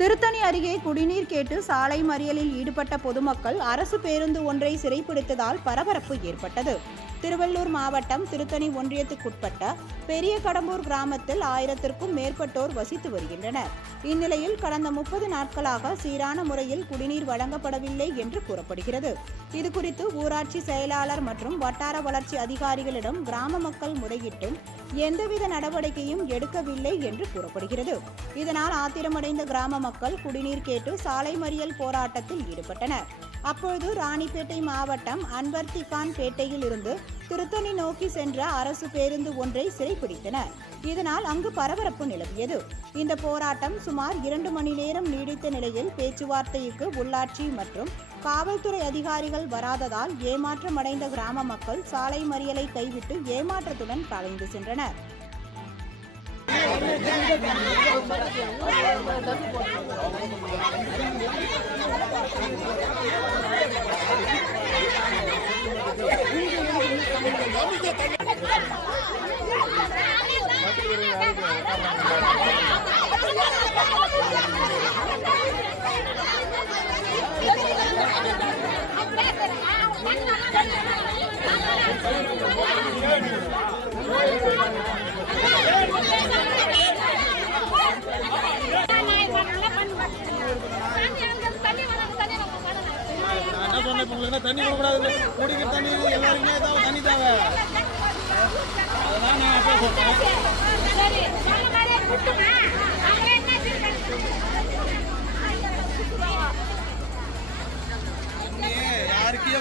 திருத்தணி அருகே குடிநீர் கேட்டு சாலை மறியலில் ஈடுபட்ட பொதுமக்கள் அரசு பேருந்து ஒன்றை சிறைப்பிடித்ததால் பரபரப்பு ஏற்பட்டது. திருவள்ளூர் மாவட்டம் திருத்தணி ஒன்றியத்துக்குட்பட்ட பெரிய கடம்பூர் கிராமத்தில் 1000க்கும் மேற்பட்டோர் வசித்து வருகின்றனர். இந்நிலையில் கடந்த 30 நாட்களாக சீரான முறையில் குடிநீர் வழங்கப்படவில்லை என்று கூறப்படுகிறது. இதுகுறித்து ஊராட்சி செயலாளர் மற்றும் வட்டார வளர்ச்சி அதிகாரிகளிடம் கிராம மக்கள் முறையிட்டும் எந்தவித நடவடிக்கையும் எடுக்கவில்லை என்று கூறப்படுகிறது. இதனால் ஆத்திரமடைந்த கிராம மக்கள் குடிநீர் கேட்டு சாலை மறியல் போராட்டத்தில் ஈடுபட்டனர். அப்பொழுது ராணிப்பேட்டை மாவட்டம் அன்வர்திகான் பேட்டையில் இருந்து திருத்தணி நோக்கி சென்ற அரசு பேருந்து ஒன்றை சிறைப்பிடித்தனர். இதனால் அங்கு பரபரப்பு நிலவியது. இந்த போராட்டம் சுமார் 2 மணி நேரம் நீடித்த நிலையில் பேச்சுவார்த்தைக்கு உள்ளாட்சி மற்றும் காவல்துறை அதிகாரிகள் வராததால் ஏமாற்றமடைந்த கிராம மக்கள் சாலை மறியலை கைவிட்டு ஏமாற்றத்துடன் கலைந்து சென்றனர். தண்ணி கொடுக்கூடாது, குடிக்கிற தண்ணி எல்லாருக்குமே தண்ணி தேவை. அதெல்லாம் நான் அப்போ யாருக்கே